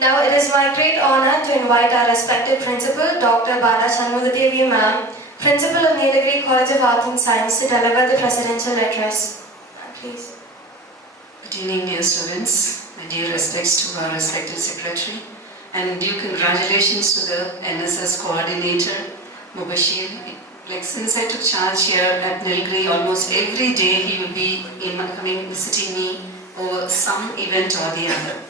Now it is my great honor to invite our respected principal, Dr. Bharath ma'am, Principal of Nilgiri College of Arts and Science, to deliver the presidential address. Please. Good evening, dear students. My dear respects to our respected secretary, and due congratulations to the NSS coordinator, Mubashir. Like since I took charge here at Nilgiri, almost every day he will be coming visiting me over some event or the other.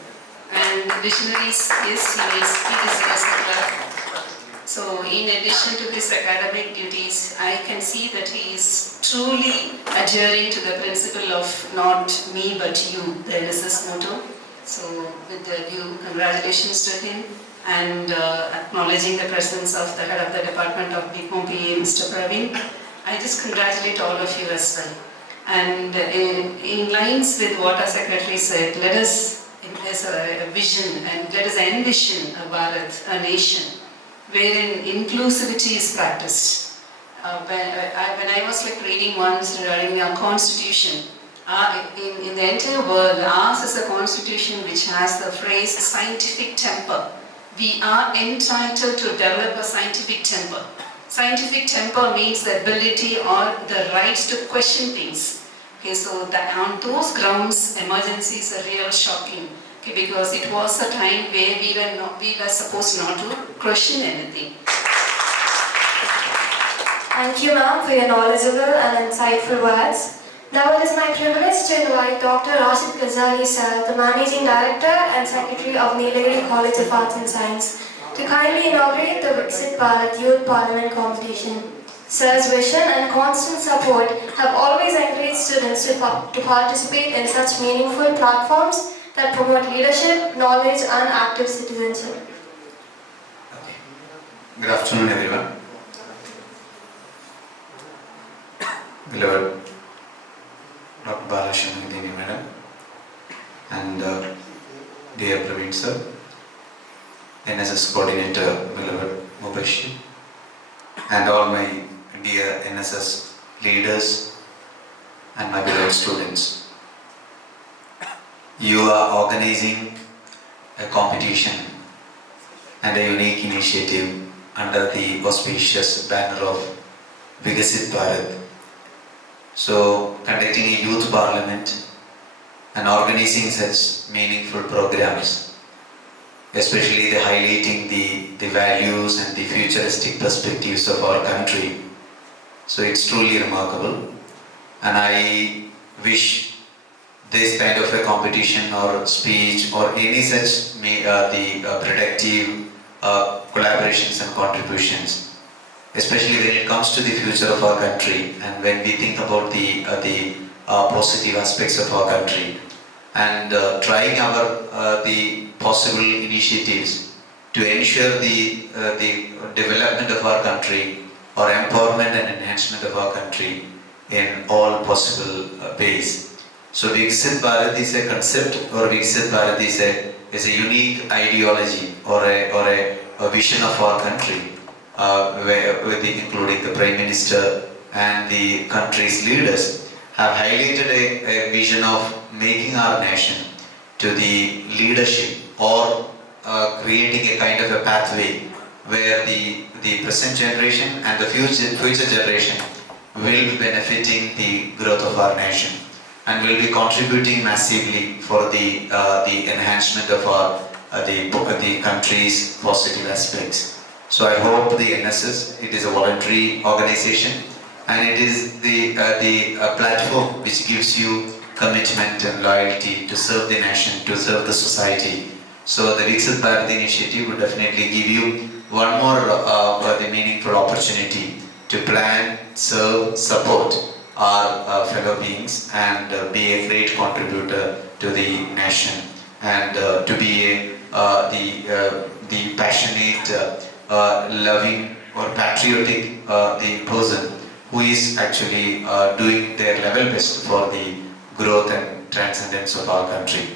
And visionaries, yes, he deserves the clap. So in addition to his academic duties, I can see that he is truly adhering to the principle of not me but you, the NSS motto. So with the due congratulations to him and acknowledging the presence of the head of the Department of BCom-PA, Mr. Praveen, I just congratulate all of you as well. And in lines with what our secretary said, let us, as a vision, and let us envision a Bharath, a nation, wherein inclusivity is practiced. When I was reading once regarding our constitution, in the entire world, ours is a constitution which has the phrase scientific temper. We are entitled to develop a scientific temper. Scientific temper means the ability or the right to question things. Okay, so that on those grounds, emergencies are real shocking. Okay, because it was a time where we were supposed not to question anything. Thank you, ma'am, for your knowledgeable and insightful words. Now it is my privilege to invite Dr. Rashid Ghazali sir, the Managing Director and Secretary of Nilgiri College of Arts and Science, to kindly inaugurate the Viksit Bharath Youth Parliament competition. Sir's vision and constant support have always encouraged students to participate in such meaningful platforms that promote leadership, knowledge and active citizenship. Okay. Good afternoon, everyone. Beloved Dr. Balakrishnan madam and dear Praveen sir, NSS coordinator beloved Mubashir, and all my dear NSS leaders and my beloved students. You are organizing a competition and a unique initiative under the auspicious banner of Viksit Bharath. So, conducting a youth parliament and organizing such meaningful programs, especially the highlighting the values and the futuristic perspectives of our country. So it's truly remarkable, and I wish this kind of a competition or speech or any such productive collaborations and contributions, especially when it comes to the future of our country and when we think about the positive aspects of our country, and trying our the possible initiatives to ensure the development of our country or empowerment and enhancement of our country in all possible ways. So Viksit Bharath is a concept, or Viksit Bharath is a unique ideology or a vision of our country, including the Prime Minister and the country's leaders have highlighted a vision of making our nation to the leadership or creating a kind of a pathway where the present generation and the future generation will be benefiting the growth of our nation and will be contributing massively for the enhancement of our the country's positive aspects. So I hope the NSS, it is a voluntary organization and it is the platform which gives you commitment and loyalty to serve the nation, to serve the society. So the Viksit Bharath initiative will definitely give you one more the meaningful opportunity to plan, serve, support our fellow beings and be a great contributor to the nation and to be the passionate, loving or patriotic the person who is actually doing their level best for the growth and transcendence of our country.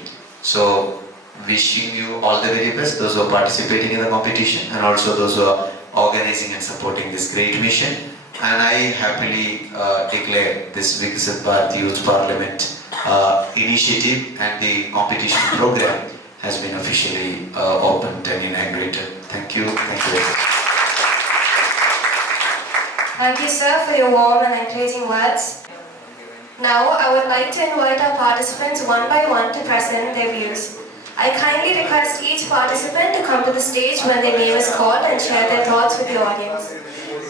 So wishing you all the very best, those who are participating in the competition and also those who are organizing and supporting this great mission. And I happily declare this Viksit Bharath Youth Parliament initiative and the competition program has been officially opened and inaugurated. Thank you. Thank you. Thank you, sir, for your warm and encouraging words. Now, I would like to invite our participants one by one to present their views. I kindly request each participant to come to the stage when their name is called and share their thoughts with the audience.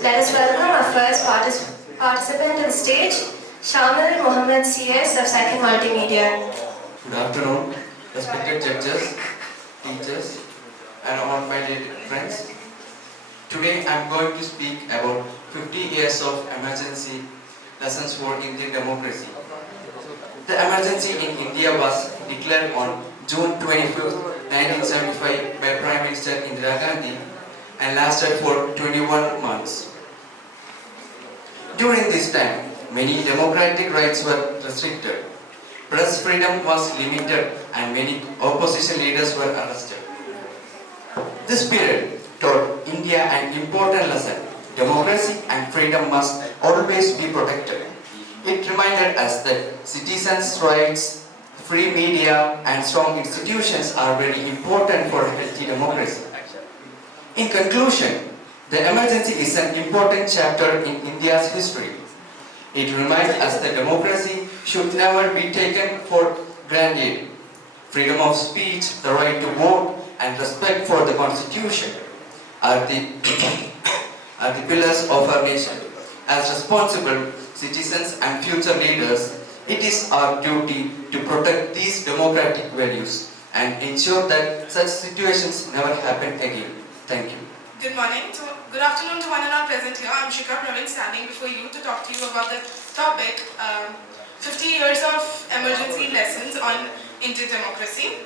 Let us welcome our first participant to the stage, Shamil Mohammed CS of Second Multimedia. Good afternoon, respected judges, teachers, and all my dear friends. Today I am going to speak about 50 years of emergency lessons for Indian democracy. The emergency in India was declared on June 25, 1975 by Prime Minister Indira Gandhi and lasted for 21 months. During this time, many democratic rights were restricted. Press freedom was limited and many opposition leaders were arrested. This period taught India an important lesson. Democracy and freedom must always be protected. It reminded us that citizens' rights, free media and strong institutions are very important for a healthy democracy. In conclusion, the emergency is an important chapter in India's history. It reminds us that democracy should never be taken for granted. Freedom of speech, the right to vote, and respect for the constitution are the pillars of our nation. As responsible citizens and future leaders, it is our duty to protect these democratic values and ensure that such situations never happen again. Thank you. Good morning. Good afternoon to one and all present here. I'm Shikha Pravin standing before you to talk to you about the topic 50 years of emergency lessons on Indian democracy.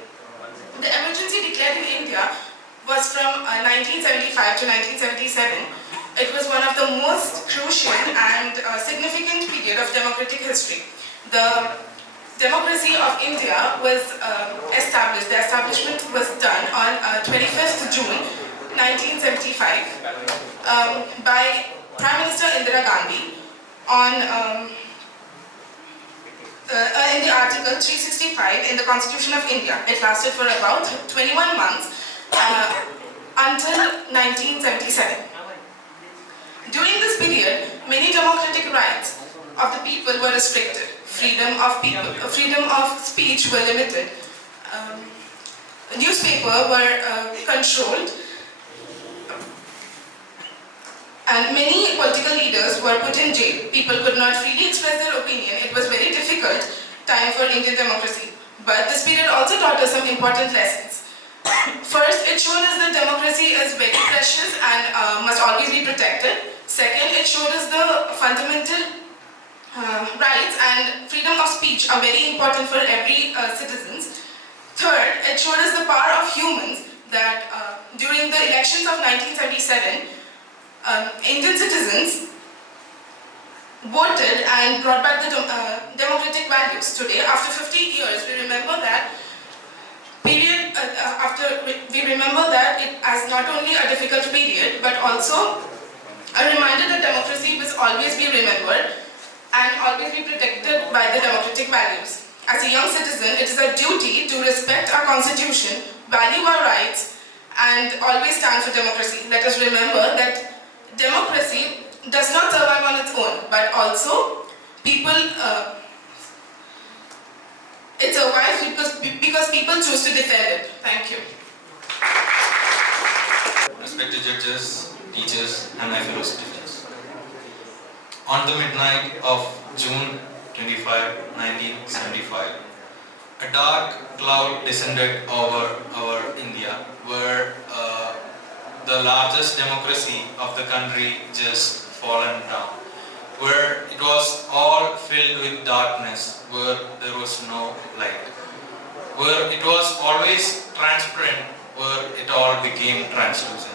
The emergency declared in India was from 1975 to 1977. It was one of the most crucial and significant period of democratic history. The democracy of India was established. The establishment was done on 25th June 1975 by Prime Minister Indira Gandhi on in the Article 365 in the Constitution of India. It lasted for about 21 months until 1977. During this period, many democratic rights of the people were restricted. Freedom of speech were limited. Newspapers were controlled. And many political leaders were put in jail. People could not freely express their opinion. It was very difficult time for Indian democracy. But this period also taught us some important lessons. First, it showed us that democracy is very precious and must always be protected. Second, it showed us the fundamental rights and freedom of speech are very important for every citizen. Third, it showed us the power of humans that during the elections of 1977, Indian citizens voted and brought back the democratic values. Today, after 50 years, we remember that period. We remember that it as not only a difficult period, but also a reminder that democracy must always be remembered and always be protected by the democratic values. As a young citizen, it is our duty to respect our constitution, value our rights, and always stand for democracy. Let us remember that democracy does not survive on its own, but also people, it survives because people choose to defend it. Thank you. Respected judges, teachers, and my fellow citizens. On the midnight of June 25, 1975, a dark cloud descended over our India, where the largest democracy of the country just fallen down, where it was all filled with darkness, where there was no light, where it was always transparent, where it all became translucent.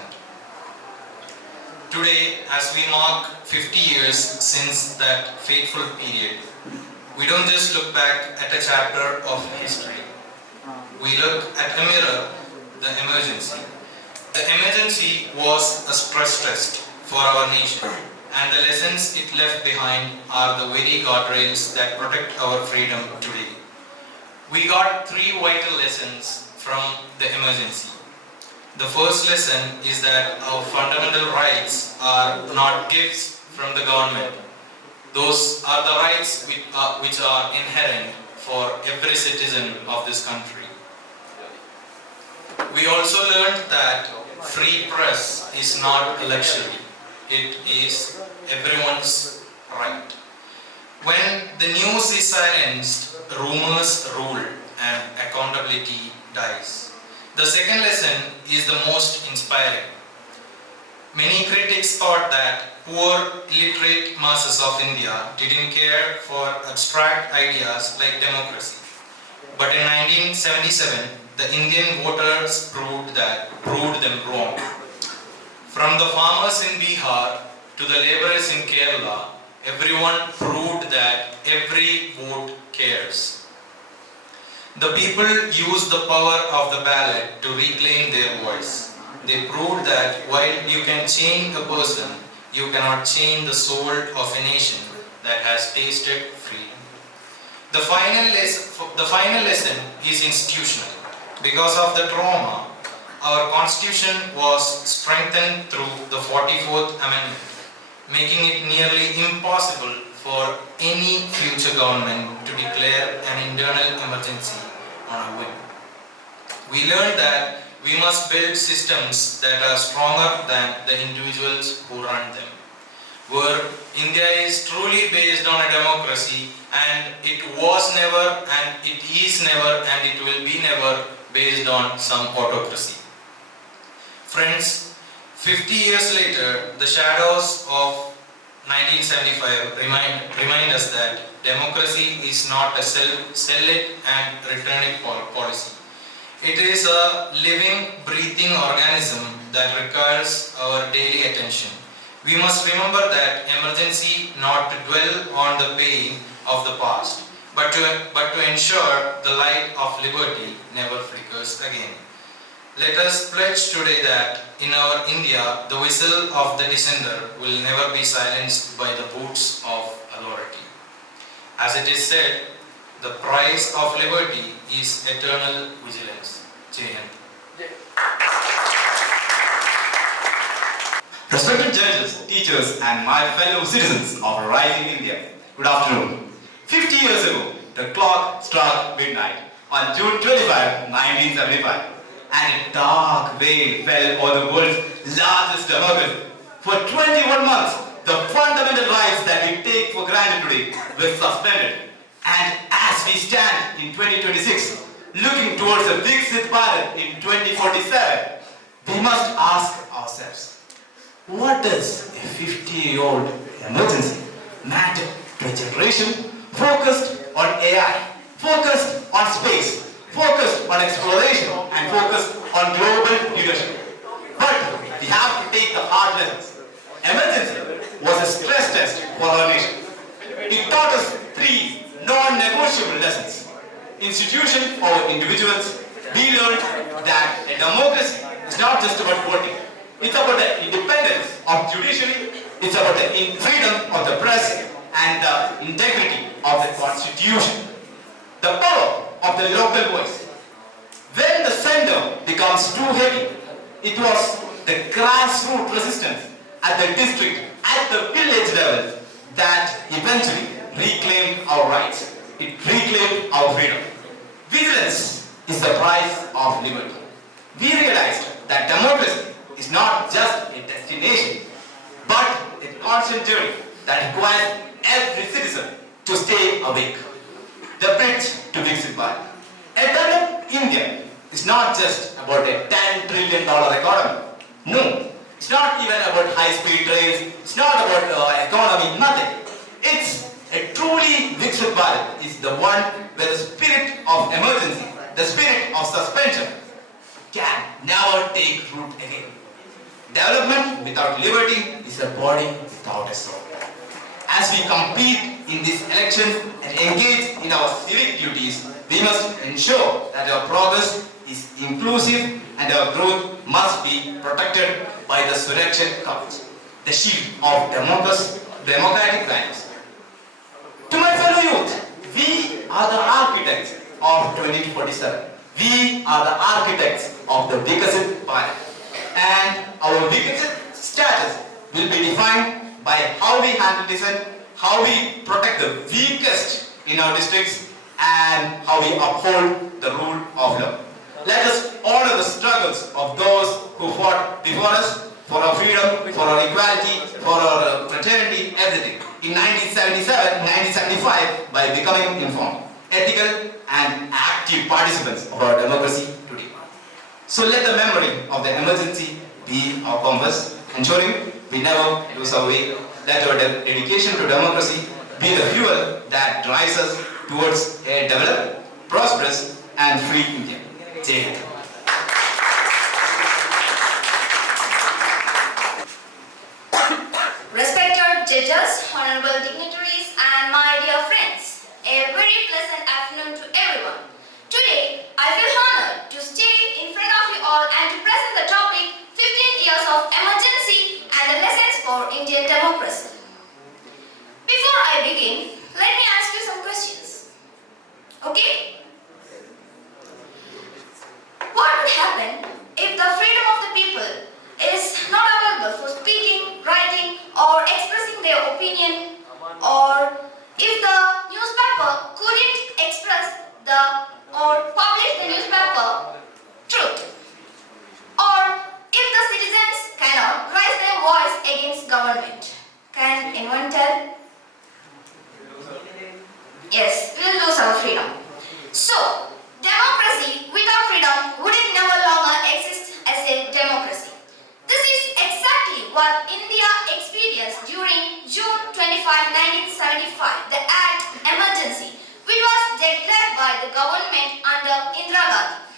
Today, as we mark 50 years since that fateful period, we don't just look back at a chapter of history. We look at a mirror, the emergency. The emergency was a stress test for our nation, and the lessons it left behind are the very guardrails that protect our freedom today. We got three vital lessons from the emergency. The first lesson is that our fundamental rights are not gifts from the government. Those are the rights which are inherent for every citizen of this country. We also learned that free press is not a luxury. It is everyone's right. When the news is silenced, rumors rule and accountability dies. The second lesson is the most inspiring. Many critics thought that poor illiterate masses of India didn't care for abstract ideas like democracy. But in 1977, the Indian voters proved them wrong. From the farmers in Bihar to the laborers in Kerala, everyone proved that every vote cares. The people used the power of the ballot to reclaim their voice. They proved that while you can change a person, you cannot change the soul of a nation that has tasted freedom. The final lesson is institutional. Because of the trauma, our constitution was strengthened through the 44th Amendment, making it nearly impossible for any future government to declare an internal emergency on a whim. We learned that we must build systems that are stronger than the individuals who run them. Where India is truly based on a democracy, and it was never, and it is never, and it will be never based on some autocracy. Friends, 50 years later, the shadows of 1975 remind us that democracy is not a sell it and return it policy. It is a living, breathing organism that requires our daily attention. We must remember that emergency not to dwell on the pain of the past, but to ensure the light of liberty never flickers again. Let us pledge today that in our India, the whistle of the dissenter will never be silenced by the boots of authority. As it is said, the price of liberty is eternal vigilance. Jai Hind. Respected judges, teachers, and my fellow citizens of a rising India, good afternoon. 50 years ago, the clock struck midnight on June 25, 1975, and a dark veil fell over the world's largest democracy. For 21 months, the fundamental rights that we take for granted today were suspended. And as we stand in 2026, looking towards a viksit bharath in 2047, we must ask ourselves, what does a 50-year-old emergency matter to a generation focused on AI, focused on space, focused on exploration, and focused on global leadership? But we have to take the hard lessons. Emergency was a stress test for our nation. It taught us three non-negotiable lessons. Institution over individuals. We learned that a democracy is not just about voting. It's about the independence of judiciary. It's about the freedom of the press and the integrity of the constitution. The power of the local voice. When the center becomes too heavy, it was the grassroots resistance at the district, at the village level that eventually reclaimed our rights. It reclaimed our freedom. Vigilance is the price of liberty. We realized that democracy is not just a destination, but a constant journey that requires every citizen to stay awake. The bridge to viksit bharath. A developed India is not just about a $10 trillion economy. No, it's not even about high-speed trains. It's not about economy, nothing. It's a truly viksit bharath is the one where the spirit of emergency, the spirit of suspension can never take root again. Development without liberty is a body without a soul. As we compete in these elections and engage in our civic duties, we must ensure that our progress is inclusive and our growth must be protected by the Suraksha Kavach, the shield of democratic values. To my fellow youth, we are the architects of 2047. We are the architects of the viksit bharath. And our viksit status will be defined by how we handle dissent, how we protect the weakest in our districts, and how we uphold the rule of law. Let us honor the struggles of those who fought before us for our freedom, for our equality, for our fraternity, everything. In 1977, 1975, by becoming informed, ethical and active participants of our democracy today. So let the memory of the emergency be our compass, ensuring we never lose our way. Let our dedication to democracy be the fuel that drives us towards a developed, prosperous and free India. Jai Hind. Respected judges, honorable dignitaries, and my dear friends, a very pleasant afternoon to everyone. Today, I feel honored to stand in front of you all and to present the topic 15 years of emergency and the lessons for Indian democracy. Before I begin, let me ask you some questions. Okay? What would happen if the freedom of the people is not available for speaking, writing, or expressing their opinion, or if the newspaper couldn't express or publish the newspaper truth, or if the citizens cannot raise their voice against government? Can anyone tell? Yes, we will lose our freedom. So, democracy without freedom would it never longer exist as a democracy. This is exactly what India experienced during June 25, 1975, the Act Emergency, which was declared by the government under Indira Gandhi.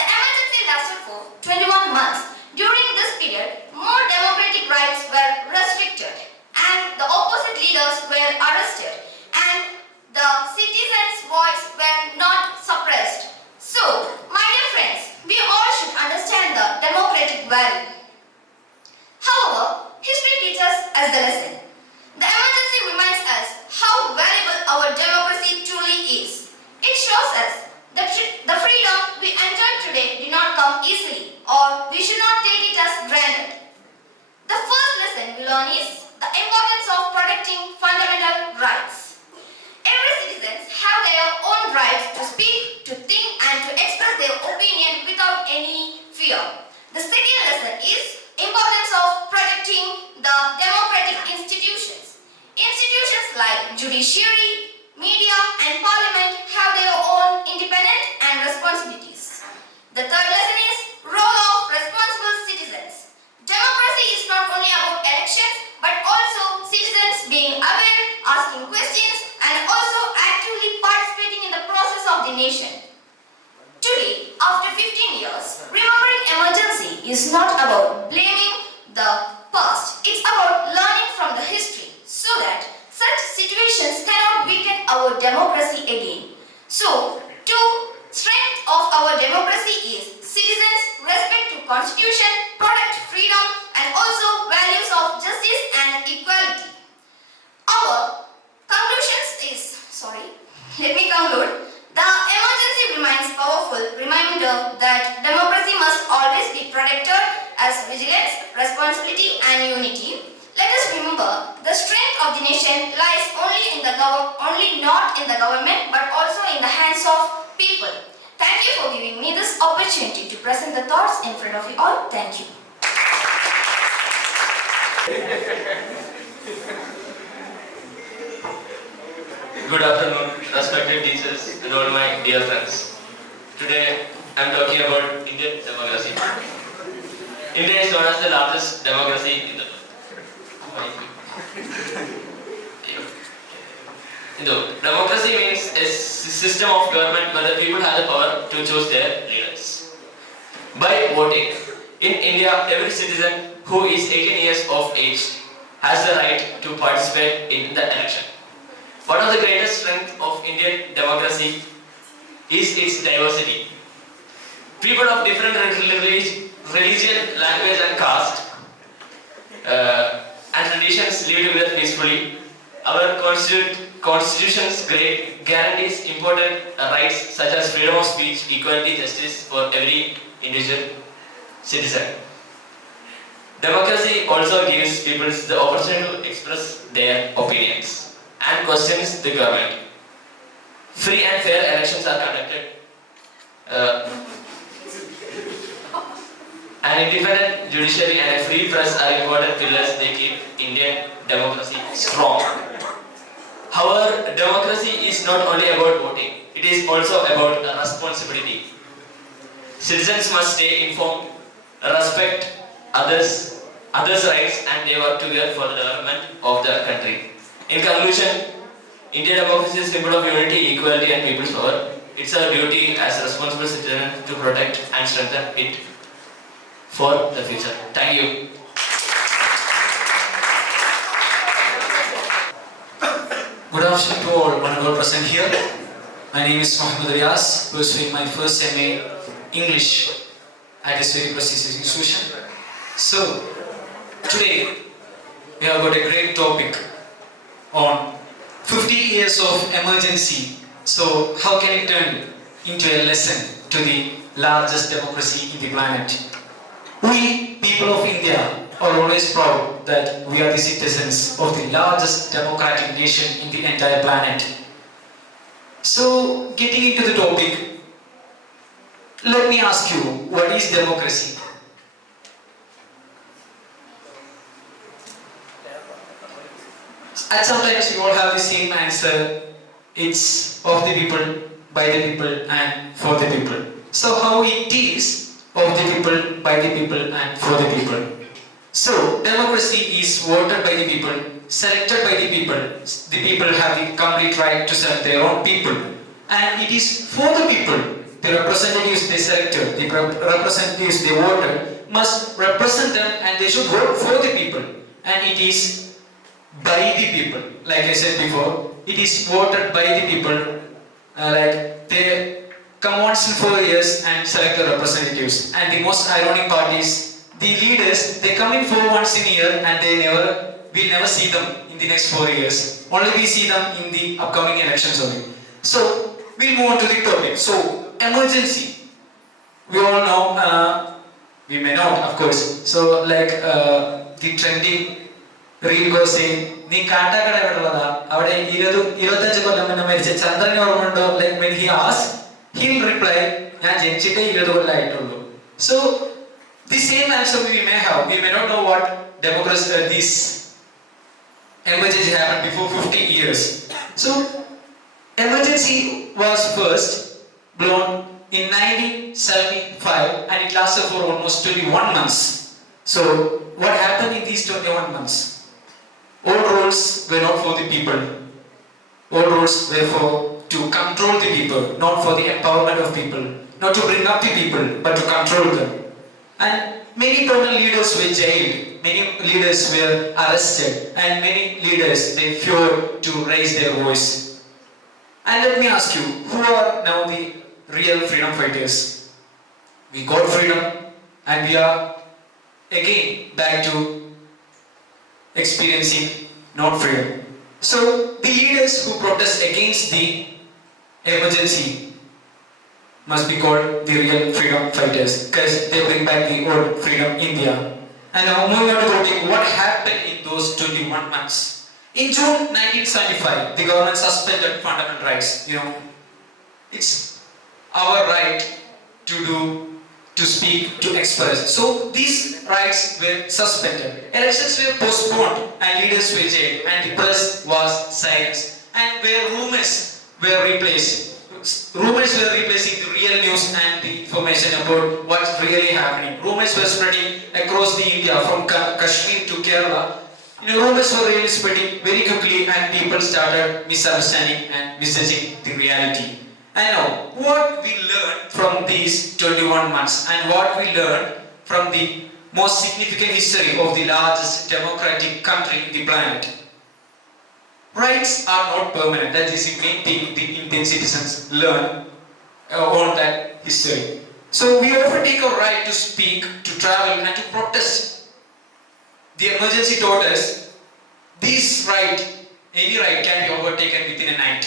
The emergency lasted for 21 months. During this period, more democratic rights were restricted and the opposite leaders were arrested and the citizens' voice were not suppressed. So, my dear friends, we all should understand the democratic value. However, history teaches us the lesson. The emergency reminds us how valuable our democracy truly is. It shows us that the freedom we enjoy today did not come easily, or we should not take it as granted. The first lesson we learn is the importance of protecting fundamental rights. Every citizen have their own rights to speak, to think and to express their opinion without any fear. The second lesson is importance of protecting the democratic institutions. Institutions like judiciary, media and parliament have their own independence and responsibilities. The third lesson is role of responsible citizens. Democracy is not only about elections but also citizens being aware, asking questions and also actively participating in the process of the nation. Today, after 15 years, remembering emergency is not about blaming the past. It's about learning from the history so that such situations cannot weaken our democracy again. So, to strength of our democracy is citizens' respect to constitution, protect freedom and also values of justice and equality. Our let me conclude. The emergency remains powerful reminder that democracy must always be protected as vigilance, responsibility and unity. Let us remember the strength of the nation lies only not in the government but also in the hands of people. Thank you for giving me this opportunity to present the thoughts in front of you all. Thank you. Good afternoon, respected teachers and all my dear friends. Today I am talking about Indian democracy. India is known as the largest democracy in the world. Democracy means a system of government where the people have the power to choose their leaders. By voting, in India, every citizen who is 18 years of age has the right to participate in the election. One of the greatest strengths of Indian democracy is its diversity. People of different religion, language and caste and traditions live together peacefully. Our constitution Constitution's guarantees important rights such as freedom of speech, equality, justice for every individual citizen. Democracy also gives people the opportunity to express their opinions and questions the government. Free and fair elections are conducted. An independent judiciary and a free press are important pillars they keep Indian democracy strong. However, democracy is not only about voting, it is also about responsibility. Citizens must stay informed, respect others' rights, and they work together for the development of the country. In conclusion, Indian democracy is a symbol of unity, equality, and people's power. It's our duty as responsible citizens to protect and strengthen it for the future. Thank you. Good afternoon to all honorable present here. My name is Mohammed Riaz, pursuing my first MA English at this very prestigious institution. So, today we have got a great topic on 50 years of emergency. So, how can it turn into a lesson to the largest democracy in the planet? We, people of India, are always proud that we are the citizens of the largest democratic nation in the entire planet. So, getting into the topic, let me ask you, what is democracy? At sometimes we all have the same answer. It's of the people, by the people, and for the people. So, how it is of the people, by the people, and for the people. So, democracy is voted by the people, selected by the people. The people have the complete right to select their own people. And it is for the people. The representatives they selected, the representatives they voted, must represent them and they should vote for the people. And it is by the people. Like I said before, it is voted by the people. Like they come once in 4 years and select the representatives. And the most ironic part is, the leaders, they come in for once in a year and we'll never see them in the next 4 years. Only we see them in the upcoming elections only. So, we'll move on to the topic. So, emergency. We all know, we may not, of course. So, like the trending reel goes saying, "Nee katakada evadalada, avade 25 kollam munne maricha Chandran ormando." Like when he asks, he'll reply, "Njan jenichitte 20 kollam aayitullu." So, the same answer we may have. We may not know what democracy, this emergency happened before 50 years. So, emergency was first blown in 1975 and it lasted for almost 21 months. So, what happened in these 21 months? All rules were not for the people. All rules were for to control the people, not for the empowerment of people, not to bring up the people, but to control them. And many prominent leaders were jailed, many leaders were arrested, and many leaders they feared to raise their voice. And let me ask you, who are now the real freedom fighters? We got freedom and we are again back to experiencing not freedom. So the leaders who protest against the emergency must be called the real freedom fighters because they bring back the old freedom India. And now moving on to the topic, what happened in those 21 months? In June 1975, the government suspended fundamental rights. It's our right to speak, to express. So these rights were suspended. Elections were postponed and leaders were jailed and the press was silenced. And where rumors were replacing the real news and the information about what's really happening. Rumors were spreading across the India from Kashmir to Kerala. Rumors were really spreading very quickly and people started misunderstanding and misjudging the reality. And now, what we learned from these 21 months and what we learned from the most significant history of the largest democratic country in the planet. Rights are not permanent. That is the main thing the Indian citizens learn on that history. So we often take our right to speak, to travel and to protest. The emergency taught us this right any right can be overtaken within a night.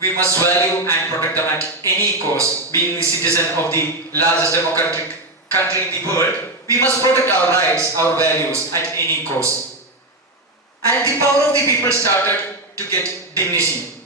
We must value and protect them at any cost. Being a citizen of the largest democratic country in the world, we must protect our rights, our values at any cost. And the power of the people started to get diminishing,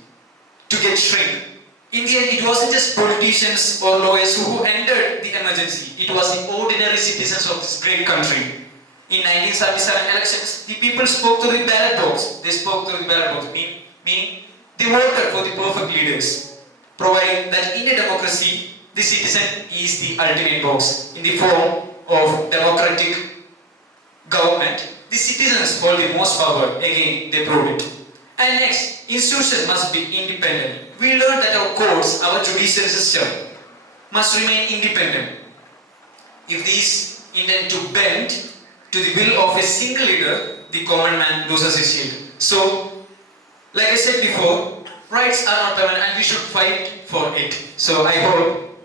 to get shrink. In the end, it wasn't just politicians or lawyers who entered the emergency. It was the ordinary citizens of this great country. In 1977 elections, the people spoke to the ballot box. They spoke to the ballot box, meaning they voted for the perfect leaders, providing that in a democracy, the citizen is the ultimate boss. In the form of democratic government, the citizens hold the most power. Again, they proved it. And next, institutions must be independent. We learned that our courts, our judicial system, must remain independent. If these intend to bend to the will of a single leader, the common man loses his shield. So, like I said before, rights are not permanent and we should fight for it. So I hope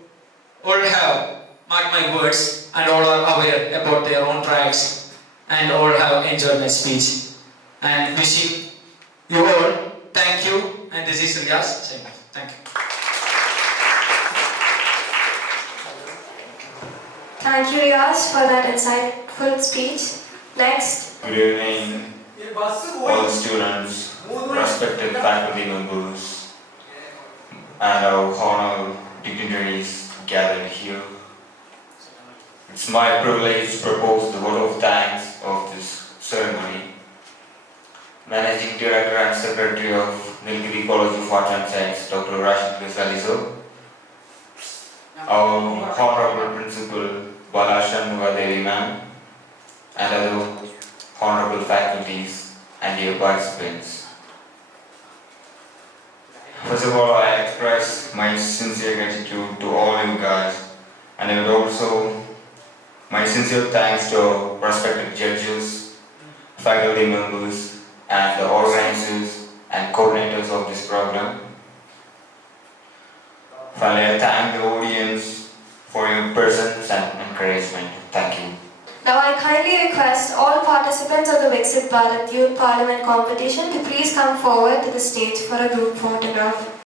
all have marked my words and all are aware about their own rights and all have enjoyed my speech. And wishing you all thank you, and this is Riyaz signing off. Thank you. Thank you, Riyaz, for that insightful speech. Next. Good evening, all students, respected faculty members, and our honored dignitaries gathered here. It's my privilege to propose the vote of thanks of this ceremony. Managing Director and Secretary of Nilgiri College of Arts and Science, Dr. Rashid Ghazali, our Honorable Principal Balashan Vadevi ma'am, and other honorable faculties and dear participants. First of all, I express my sincere gratitude to all you guys, and I would also my sincere thanks to our respected judges, faculty members, and the organizers and coordinators of this program. Finally, I thank the audience for your presence and encouragement. Thank you. Now I kindly request all participants of the Viksit Bharath Youth Parliament competition to please come forward to the stage for a group photograph.